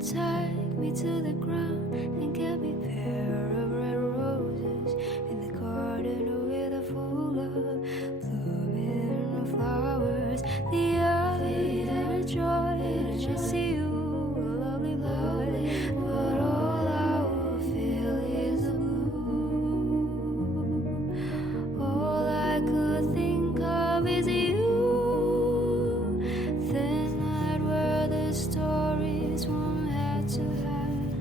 Take me to the ground and get me a pair of red roses in the garden with a full of blooming flowers. The early and the joy to see you, a lovely boy, but all I will feel is the blue. All I could think of is you. Thin light where the stories from head to head.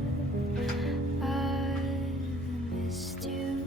I missed you.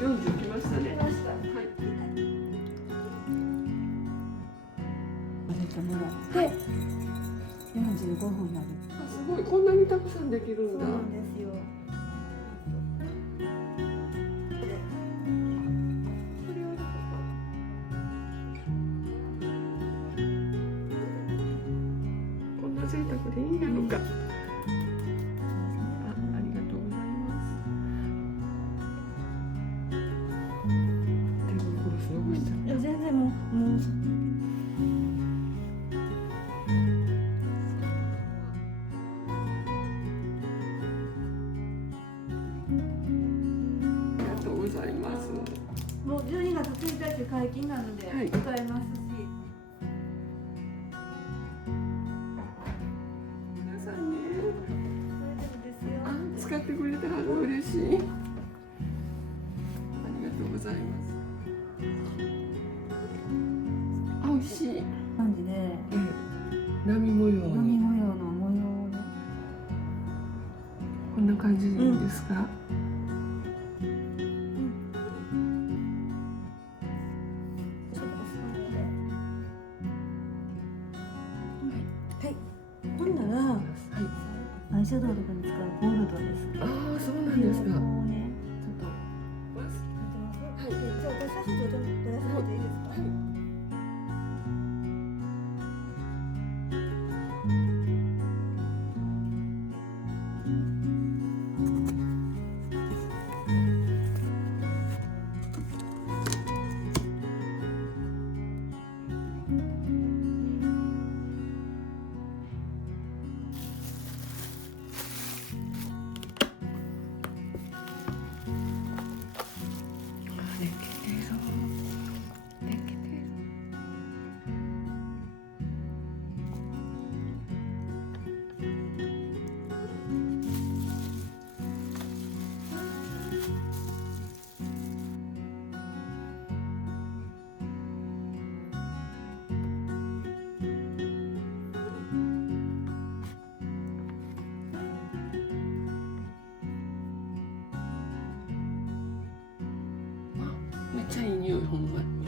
40来ましたね。来ました。はい。混ぜてもらって45分なる。あ、すごい、こんなにたくさんできるんだ。そうなんですよ。こんな贅沢でいいんやろか。ありがとうございます。手袋すごくしちゃっいや全然もうありがとうございます。もう12月1日解禁なのではい使えますし。皆さんね、大丈夫ですよ。使ってくれてはるの嬉しい。ありがとうございます。あ、美味しい。感じで波模様波に模様の模様で。こんな感じでいいですか？ほんならはい。アイシャドウとかに使うゴールドです。ああ、そうなんですか。こうね、ちょっとはい。じゃあ私写真撮らせてもらっていいですか？できてる。できてる。ちゃいい匂いほんまに。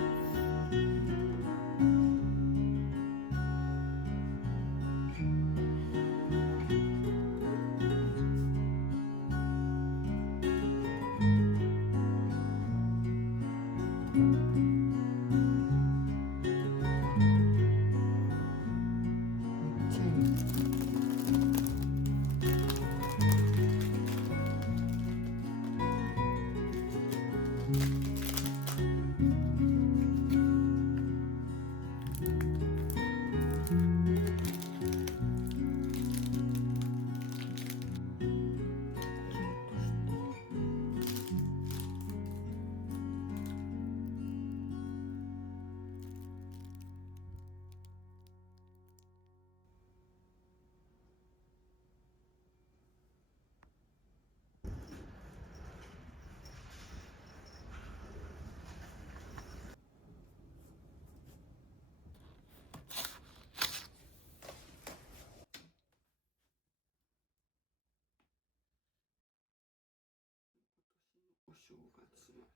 お正月はそうです。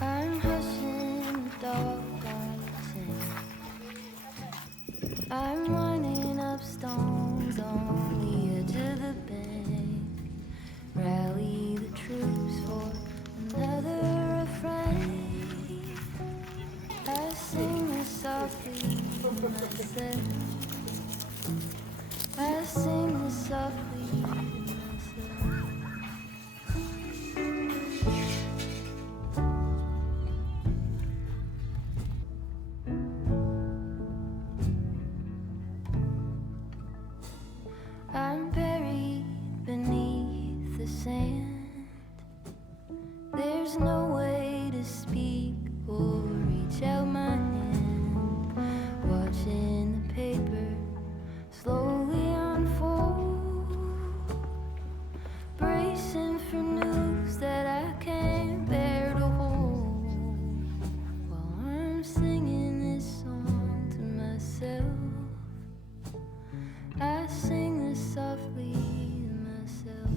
I'm hushing the dog I'm running up stones on the edge of the bank. Rally the troops for another refrain. I sing this softly to myself. I sing this softly to myself. I'm buried beneath the sand. There's no way to speak or reach out my hand. Watching the paper slowly unfold, bracing for news that I can't bear to hold. While I'm singing this song to myself, I sing this softly to myself.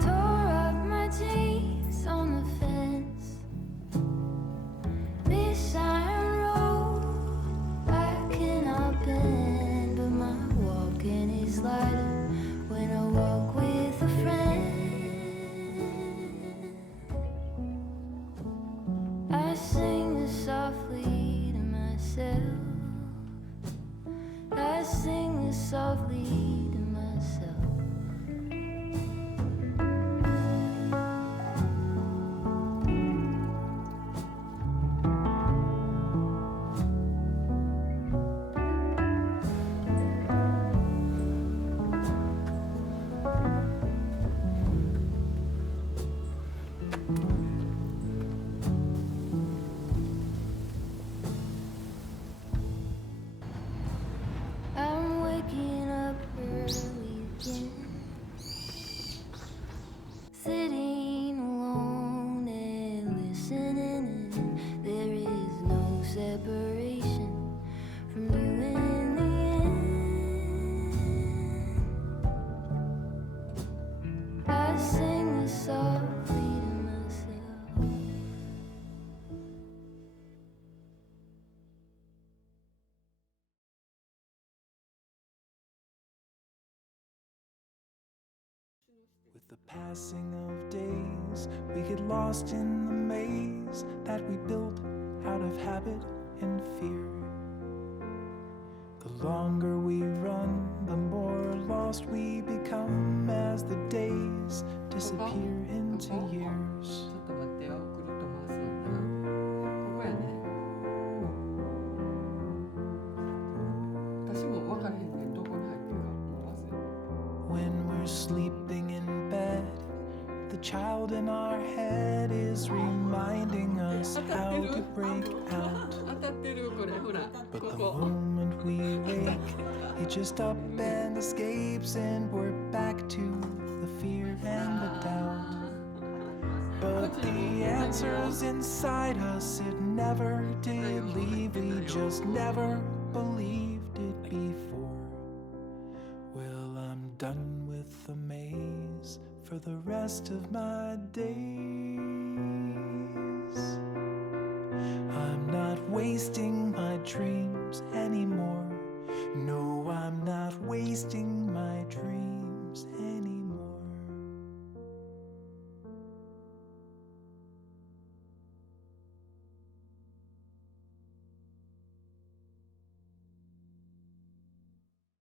Tore up my jeans on the fence. This iron road I cannot bend, but my walking is lighter when I walk with a friend. I sing this softly to myself. I sing this softly to myself. I'm waking up early again, sitting alone and listening in. There is no separation from you in the end. I sing this softly to myself. With the passing of days, we get lost in the maze that we built out of habit and fear. The longer we run, the more lost we become as the days disappear into ちょ years. っと待ってよ、くるっと回すんだな。ここやね。私も分からへんねん、どこに入ってるかもう忘れた。 When we're sleeping in bed, the child in our head is reminding us how to break out. 当たってるこれほら But こ the こ moment we wake, it just up and escapes, and we're back to the fear and the doubt. But the answer's inside us, it never did leave. We just never believed it before. Well, I'm done with the maze for the rest of my days. I'm not wasting my dreams anymore. No, I'm not wasting